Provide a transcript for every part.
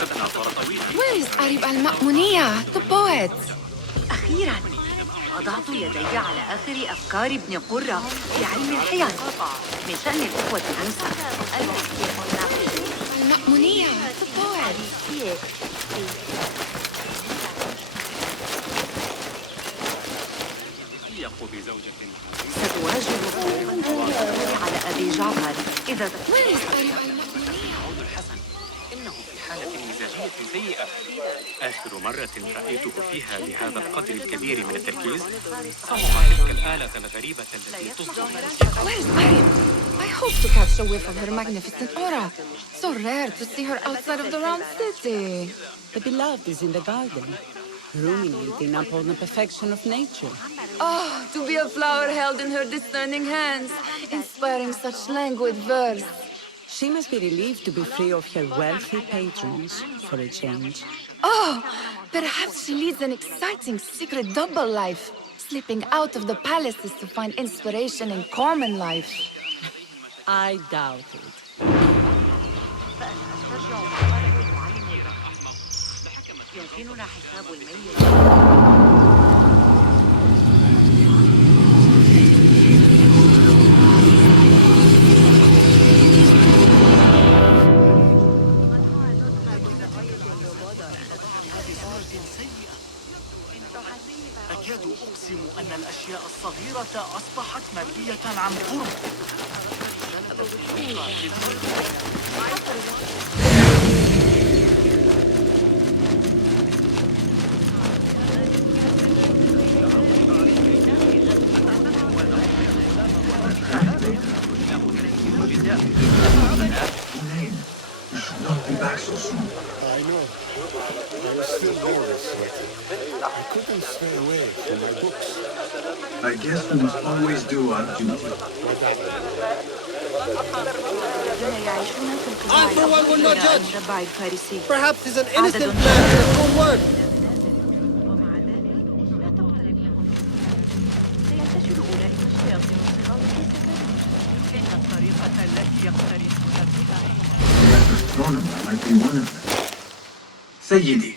Where is Arib al-Ma'muniyah, the poet? أخيراً وضعت يدي على آخر أفكار ابن قرة في علم الحيل من شأن الإخوة موسى Al-Ma'muniyah, the poet. ستواجه على أبي جعفر إذا Where is Arib al-Ma'muniyah? إنه في حالة مزاجية سيئة. آخر مرة رأيته فيها بهذا القدر الكبير من التركيز صنع تلك الآلة الغريبة التي تصدر موسيقى. Where is Arib? I hope to catch a whiff of her magnificent aura. So rare to see her outside of the round city. The beloved is in the garden, ruminating upon the perfection of nature. Oh, to be a flower held in her discerning hands, inspiring such languid verse. She must be relieved to be free of her wealthy patrons for a change. Oh, perhaps she leads an exciting secret double life, slipping out of the palaces to find inspiration in common life. I doubt it. يمكننا حساب الميت أكاد أقسم أن الأشياء الصغيرة أصبحت مبنية عن قرب. You should not be back so soon. I know. I was still nervous. I couldn't stay away from my books. I guess we must always do our duty. I, for one, will not judge. Perhaps he's an innocent man with a full word. That astronomer might be one of them. Sayyidi,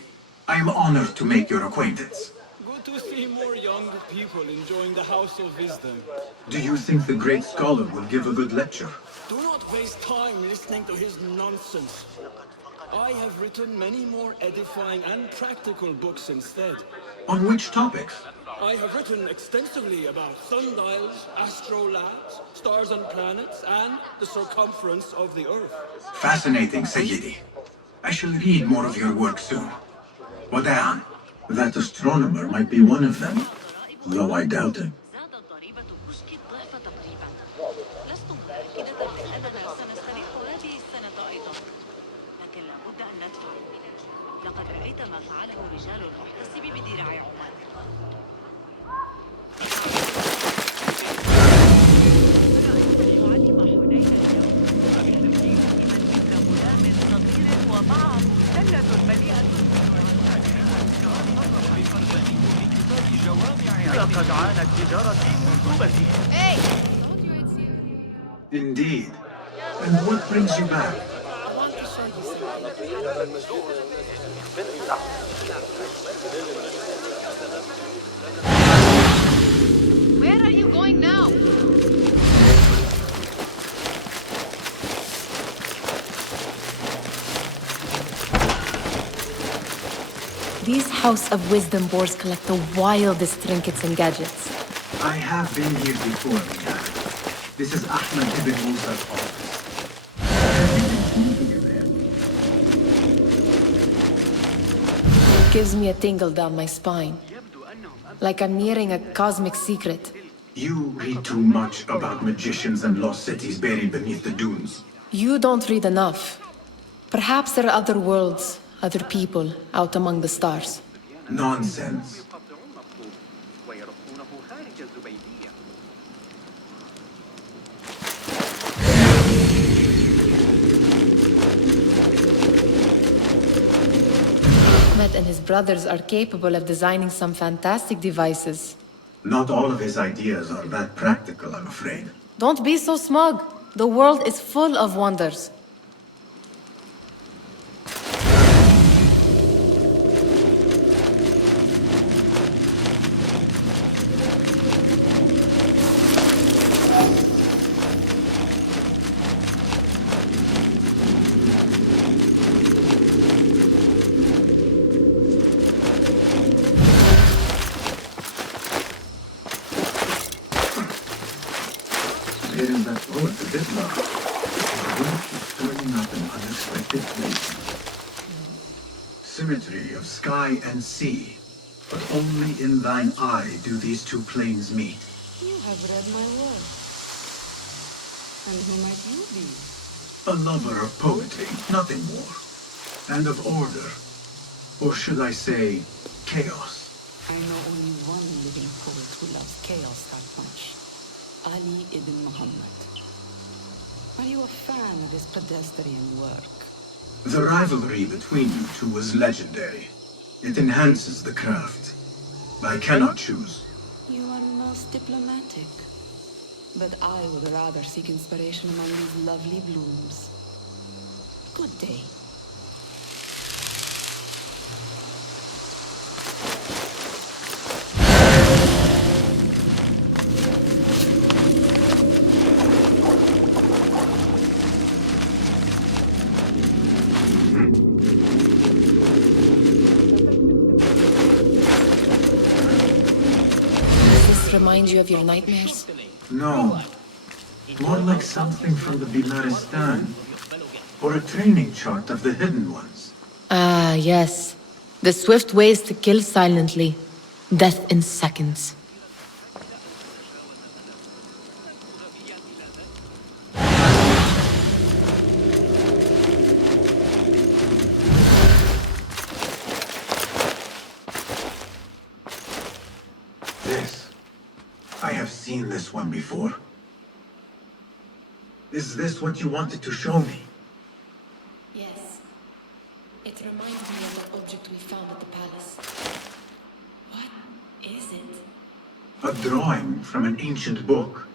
I am honored to make your acquaintance. Good to see more young people enjoying the House of Wisdom. Do you think the great scholar will give a good lecture? Do not waste time listening to his nonsense. I have written many more edifying and practical books instead. On which topics? I have written extensively about sundials, astrolabes, stars and planets, and the circumference of the Earth. Fascinating, Sayyidi. I shall read more of your work soon. Wada'an, that astronomer might be one of them, though I doubt it. لقد عانت تجارتي منذ بدء. Hey! Indeed. And what brings you back? I want to show you something. Where are you going now? These House of Wisdom boars collect the wildest trinkets and gadgets. I have been here before, Mirage. This is Ahmed ibn Musa's office. It gives me a tingle down my spine. Like I'm nearing a cosmic secret. You read too much about magicians and lost cities buried beneath the dunes. You don't read enough. Perhaps there are other worlds, other people out among the stars. Nonsense. Ahmed and his brothers are capable of designing some fantastic devices. Not all of his ideas are that practical, I'm afraid. Don't be so smug. The world is full of wonders. symmetry of sky and sea, but only in thine eye do these two planes meet. You have read my words. And who might you be? A lover of poetry, nothing more. And of order. Or should I say, chaos. I know only one living poet who loves chaos that much. Ali ibn Muhammad. Are you a fan of his pedestrian work? The rivalry between you two is legendary. It enhances the craft. I cannot choose. You are most diplomatic. But I would rather seek inspiration among these lovely blooms. Good day. Remind you of your nightmares? No. More like something from the Bilaristan. Or a training chart of the hidden ones. Ah, yes. The swift ways to kill silently. Death in seconds. I have seen this one before. Is this what you wanted to show me? Yes. It reminds me of the object we found at the palace. What is it? A drawing from an ancient book.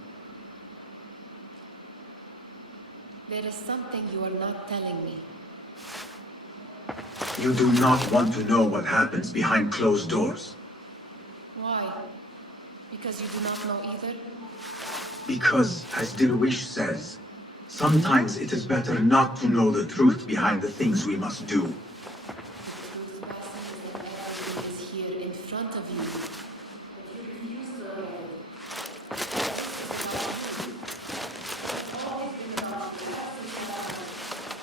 There is something you are not telling me. You do not want to know what happens behind closed doors. Why? Because you do not know either? Because, as Dilwish says, sometimes it is better not to know the truth behind the things we must do. The truth passes that everything is here in front of you. But you refuse to look at it.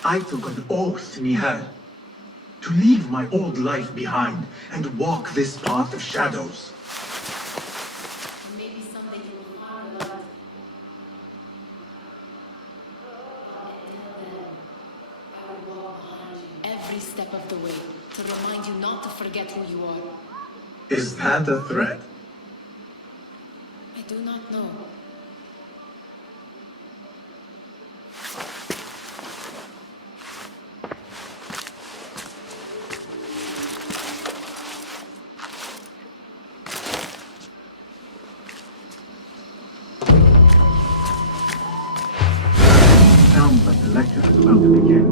I took an oath, Nihal, to leave my old life behind and walk this path of shadows. Maybe someday you will find the light. Until then, I will walk behind you every step of the way to remind you not to forget who you are. Is that a threat? I do not know. Sounds like the lecture is about to begin.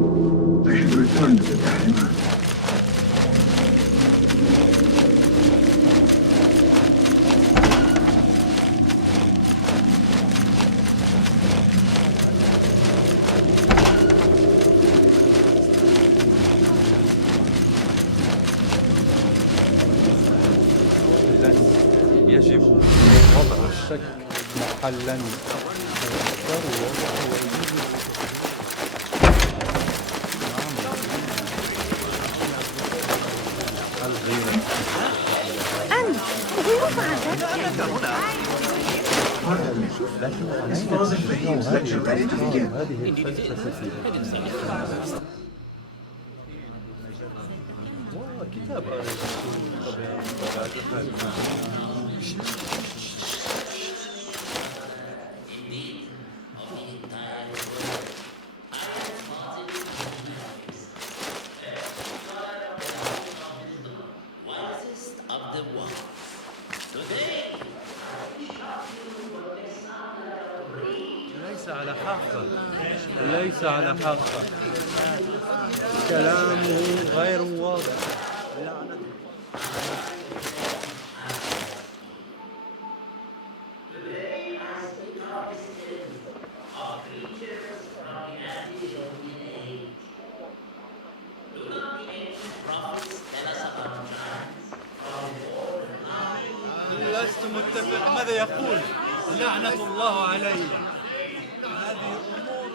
I should return to the Tahima. يجب وضع الشك محلا Is Fawzi Fahim's lecture ready to begin? ليس على حقه كلامه غير واضح لست متفق ماذا يقول لعنة الله عليه هذه أمور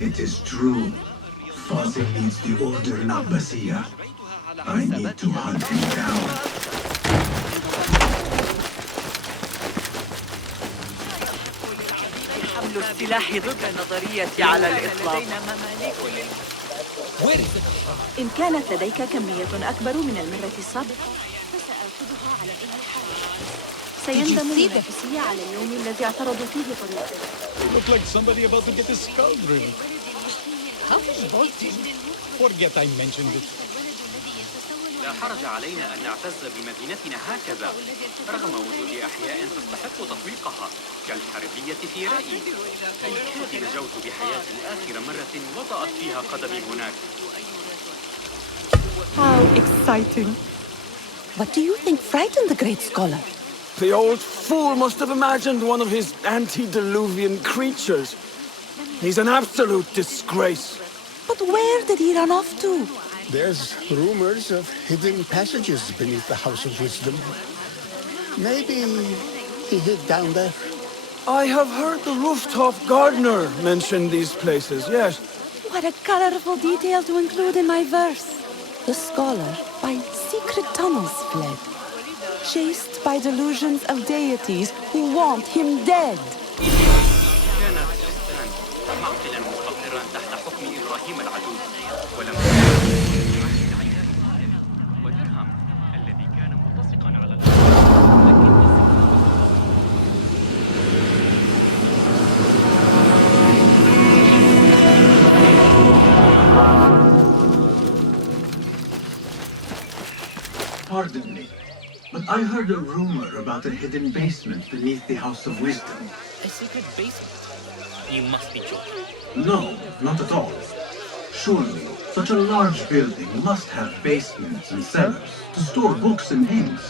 It is true. Fazil leads the order in Abbasiyah. I need to hunt him down. حمل السلاح ضد النظرية على الإطلاق. إن كانت لديك كمية أكبر من المرة السابقة فسأخذها على أي حال. سيندم المنافسية على اليوم الذي اعترضوا فيه طريقه. Look like somebody about to get his skull drilled. How revolting. Forget I mentioned it. لا حرج علينا أن نعتز بمدينتنا هكذا رغم وجود أحياء تستحق تطويقها كالحربية في رأيي. كيف نجوت بحياتي آخر مرة وطأت فيها قدمي هناك. How exciting. What do you think frightened the great scholar? The old fool must have imagined one of his antediluvian creatures. He's an absolute disgrace. But where did he run off to? There's rumors of hidden passages beneath the House of Wisdom. Maybe he hid down there. I have heard the rooftop gardener mention these places, yes. What a colorful detail to include in my verse. The scholar by secret tunnels fled, chased by delusions of deities who want him dead. كانت فلسطين معقلا مفكرا تحت حكم إبراهيم العجوز ولم ودرهم الذي كان ملتصقا على Pardon me, but I heard a rumor about a hidden basement beneath the House of Wisdom. A secret basement? You must be joking. No, not at all. Surely, such a large building must have basements and cellars to store books and things.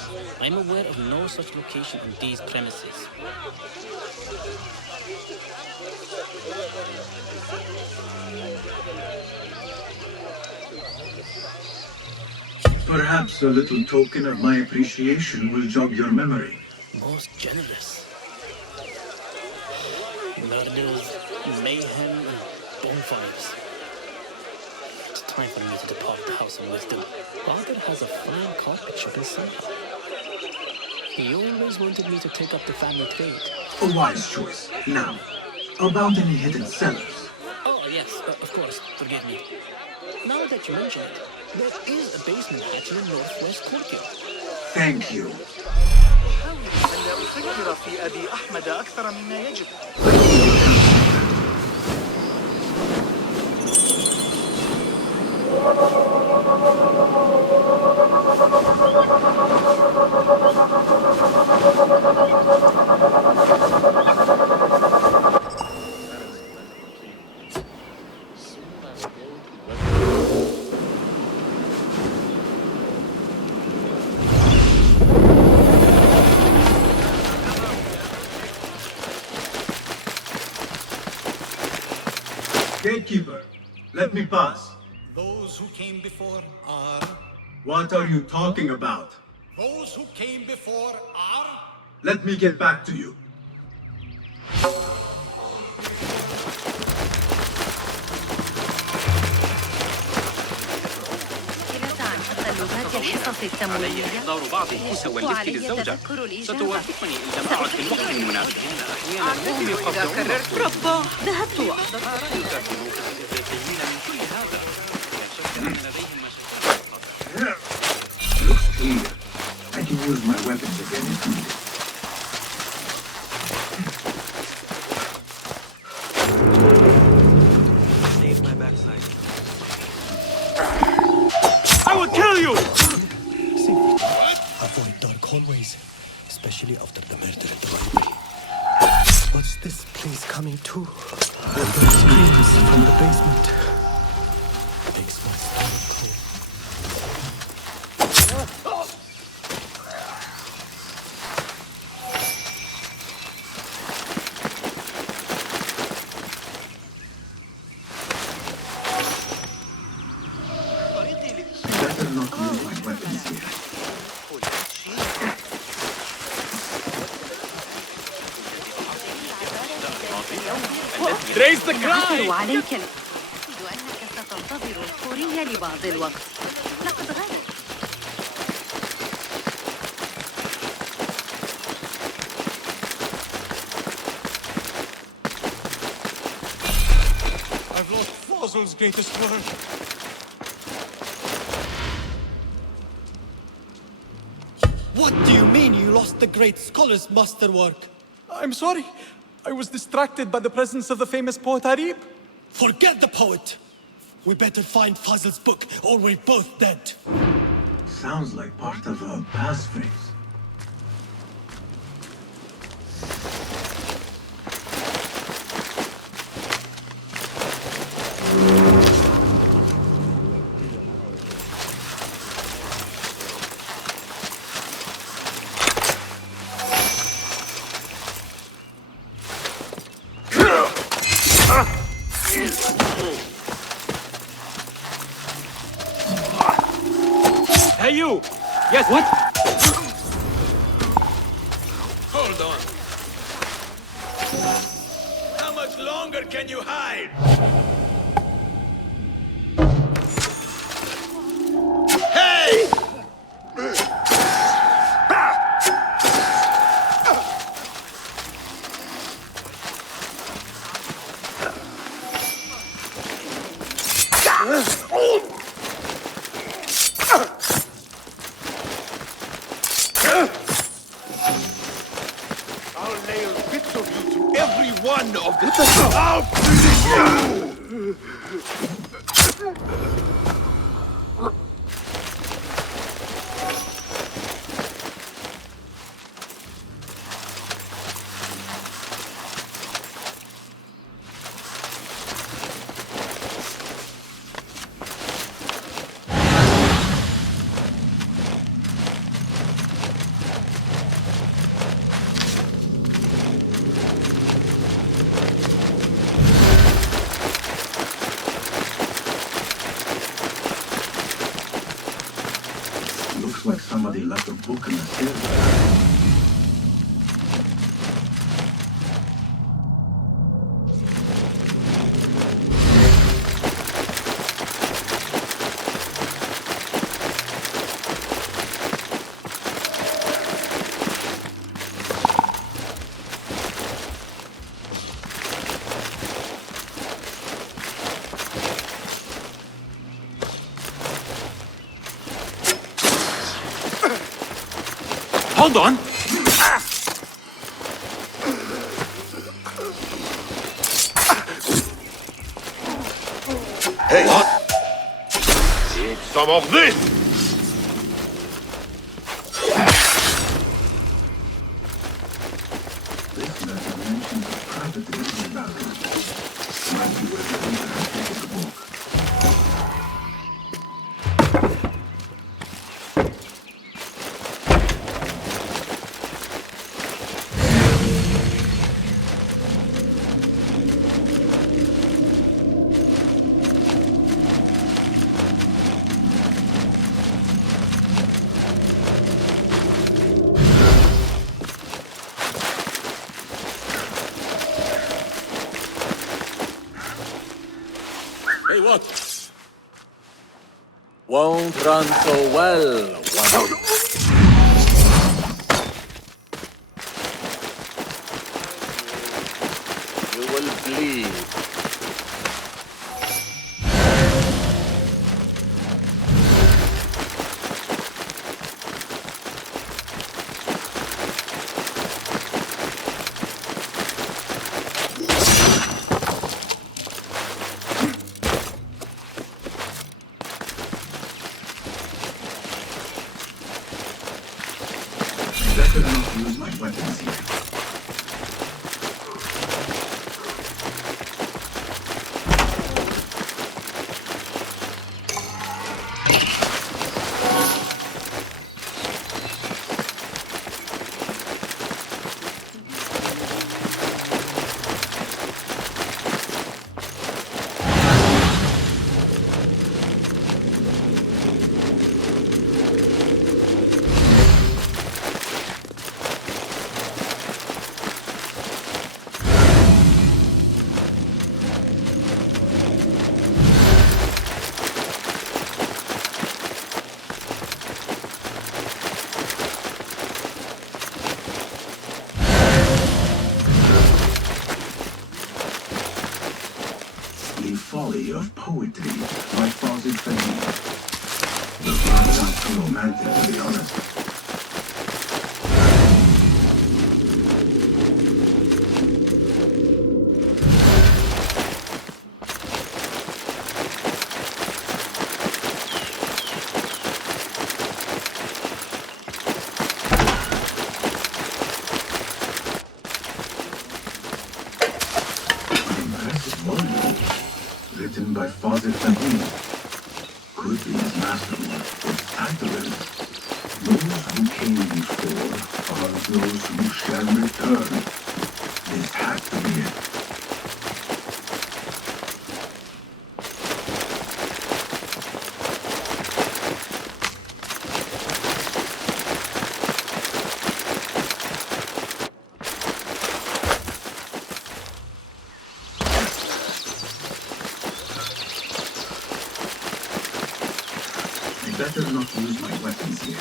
I'm aware of no such location on these premises. Perhaps a little token of my appreciation will jog your memory. Most generous. Murders, mayhem, and bonfires. It's time for me to depart the House of Wisdom. Father has a fine carpet shop in Sana. He always wanted me to take up the family trade. A wise choice. Now, about any hidden cellars. Oh, yes, of course, forgive me. Now that you mention it, there is a basement hatch in the northwest courtyard. Thank you. ألا أفكر في أبي أحمد أكثر مما يجب. Gatekeeper, let me pass. Those who came before are... What are you talking about? Those who came before are... Let me get back to you. حتى اللغات علي إحضار بعض الكتب واللفت للزوجة. ستوافقني إن لم أعد في الوقت المناسب. أحيانا إذا كررت ربا ذهبت وحدك. ما رأيك في موقف الإضافيين من كل هذا؟ لا شك أن لديهم مشاكل. Looks clear. I can use my weapons again if needed. Save my backside. I will kill you! Avoid dark hallways, especially after the murder in the library. What's this place coming to? And those screams from the basement. Makes my stomach cold. Better not use my weapons here. Raise the cry! عليك أعتقد أنك ستنتظر الفورية لبعض الوقت. لقد غير. I've lost Fossil's greatest work. What do you mean you lost the great scholar's masterwork? I'm sorry. I was distracted by the presence of the famous poet Arib. Forget the poet! We better find Fazl's book, or we're both dead. Sounds like part of a passphrase. Hey, you! Yes, what? Hold on. How much longer can you hide? Hey! I'll nail bits of you to every one of the... I'll finish you! Looks like somebody left a book in the stairs. Hold on! Hey! What? Take some of this! This letter mentions a private reading balcony. Might be where the reader has taken the book. Hey, what? won't run so well. You will bleed. Better not use my weapons here. The folly of poetry by Fawzit Fahim. The line not too romantic, to be honest. Written by Fawzit Fahim. Could be his masterwork. Its title is Those Who Came Before Are Those Who Shall Return. This has to be it. Better not use my weapons here.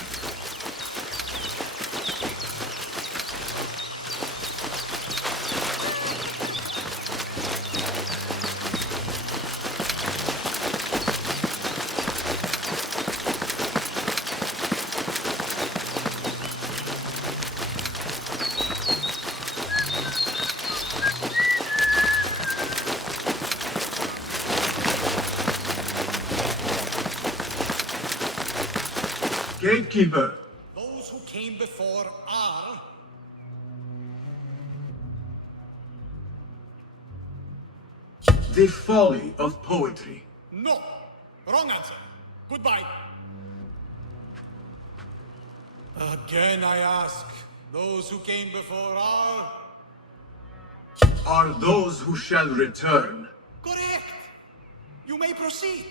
Gatekeeper! Those who came before are... The folly of poetry. No! Wrong answer. Goodbye. Again I ask, those who came before Are those who shall return. correct! You may proceed.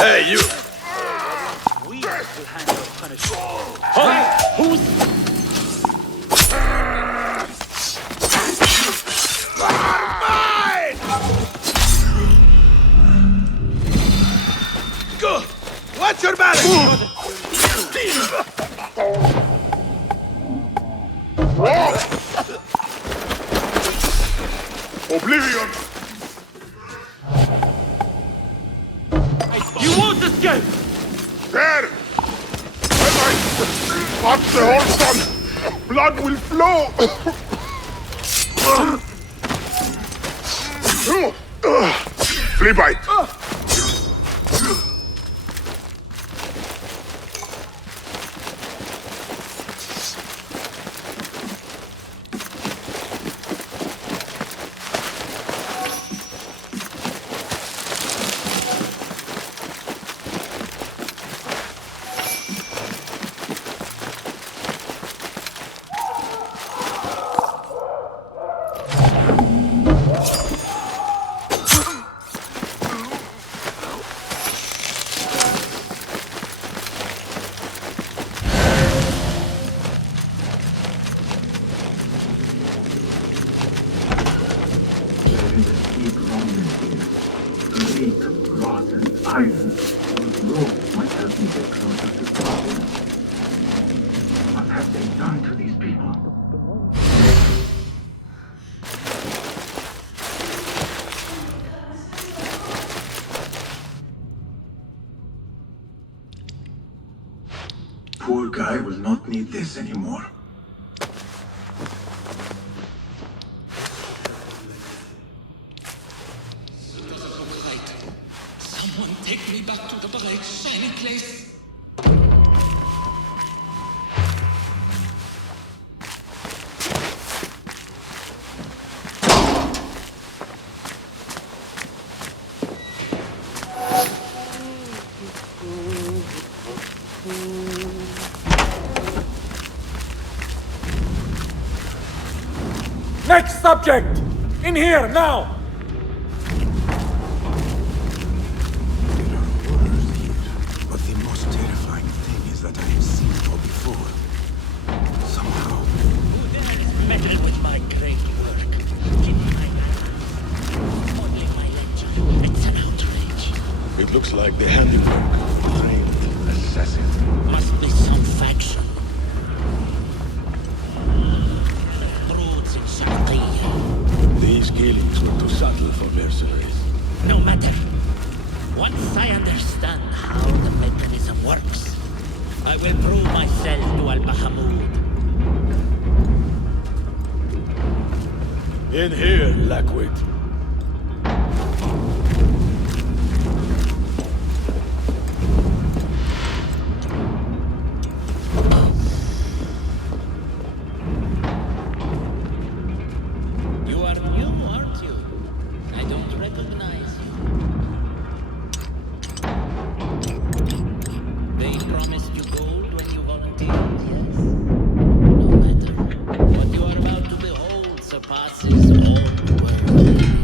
Hey, you! We will handle punishment. Who's... Mine! Good! Watch your back! Oblivion! You won't escape! There! When I touch the horse, blood will flow! Flea bite! Poor guy will not need this anymore. Someone take me back to the bright, shiny place. Next subject! In here, now! But the most terrifying thing is that I have seen it all before. Somehow. Who dares meddle with my great work? Keep my hands. Modeling my lecture. It's an outrage. It looks like the handiwork of a trained assassin. Must be some faction. Broods in Sharqiyya. These killings were too subtle for mercenaries. No matter. Once I understand how the mechanism works, I will prove myself to Al-Bahamud. In here, Lackwit. You are new, aren't you? I don't recognize you. They promised you gold when you volunteered, yes? No matter. What you are about to behold surpasses all words.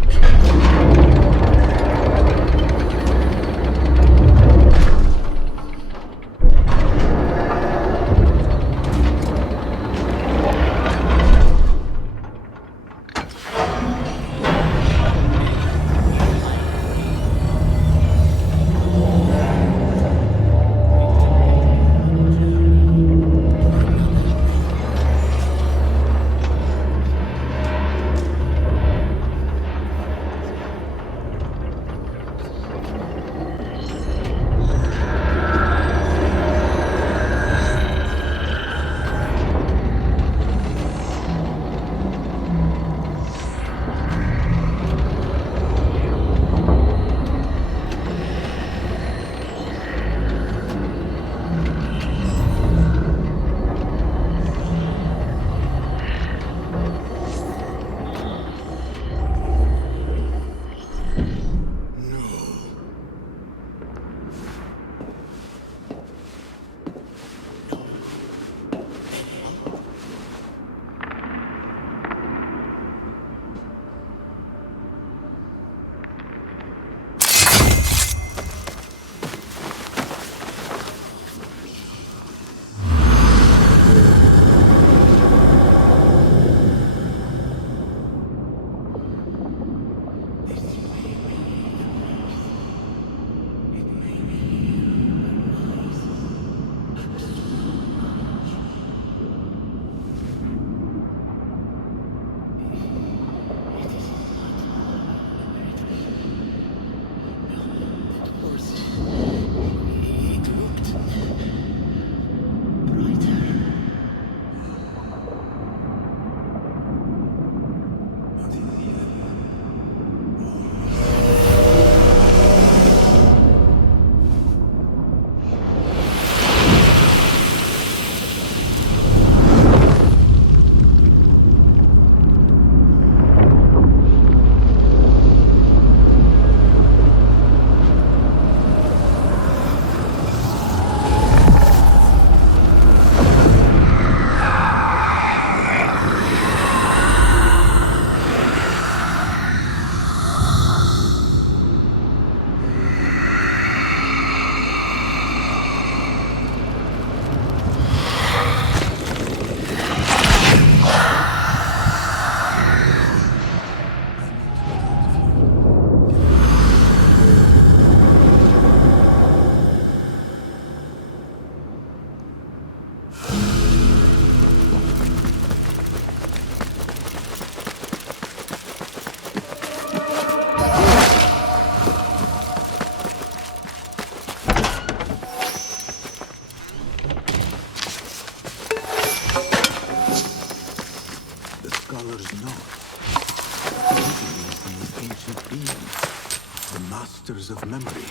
of memory.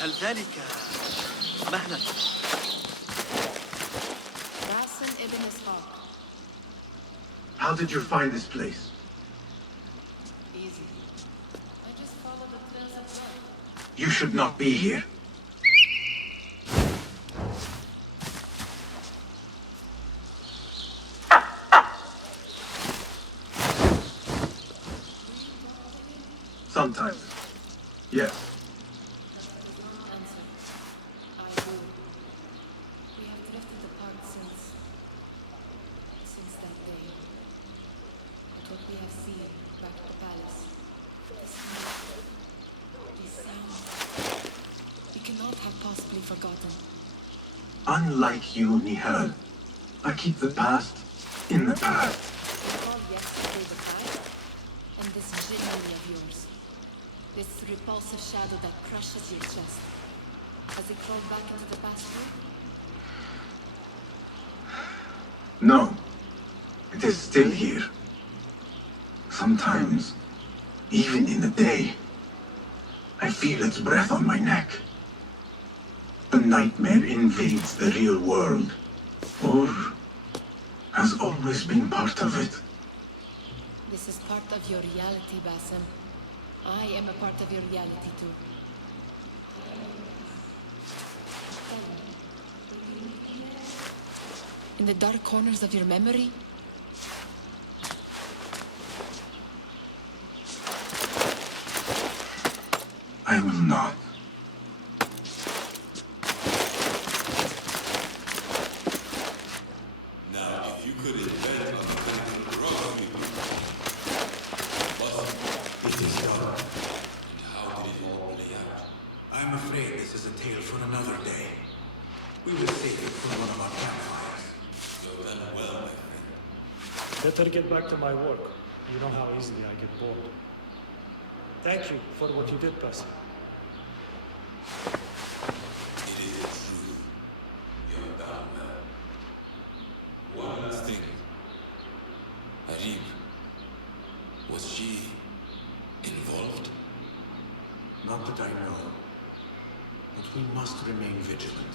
هل ذلك مهلا؟ How did you find this place? Easy. I just followed the trails of blood. You should not be here. Sometimes. Yes. We have drifted apart since that day. But what we have seen back at the palace, these sounds, we cannot have possibly forgotten. Unlike you, Nihal, I keep the past in the past. Recall yesterday the fire, and this jittery of yours. This repulsive shadow that crushes your chest. Has it crawled back into the past too? No, it is still here. Sometimes, even in the day, I feel its breath on my neck. The nightmare invades the real world, or has always been part of it. This is part of your reality, Basim. I am a part of your reality too. In the dark corners of your memory? I will not. Now, if you could invent a thing wrong, It is done. And how did it all play out? I'm afraid this is a tale for another day. We will save it for one of our campfires. you've done well, my friend. Better get back to my work. You know how easily I get bored. Thank you for what you did, Basim. It is true. You've done well. One last thing. Arib, was she involved? Not that I know. But we must remain vigilant.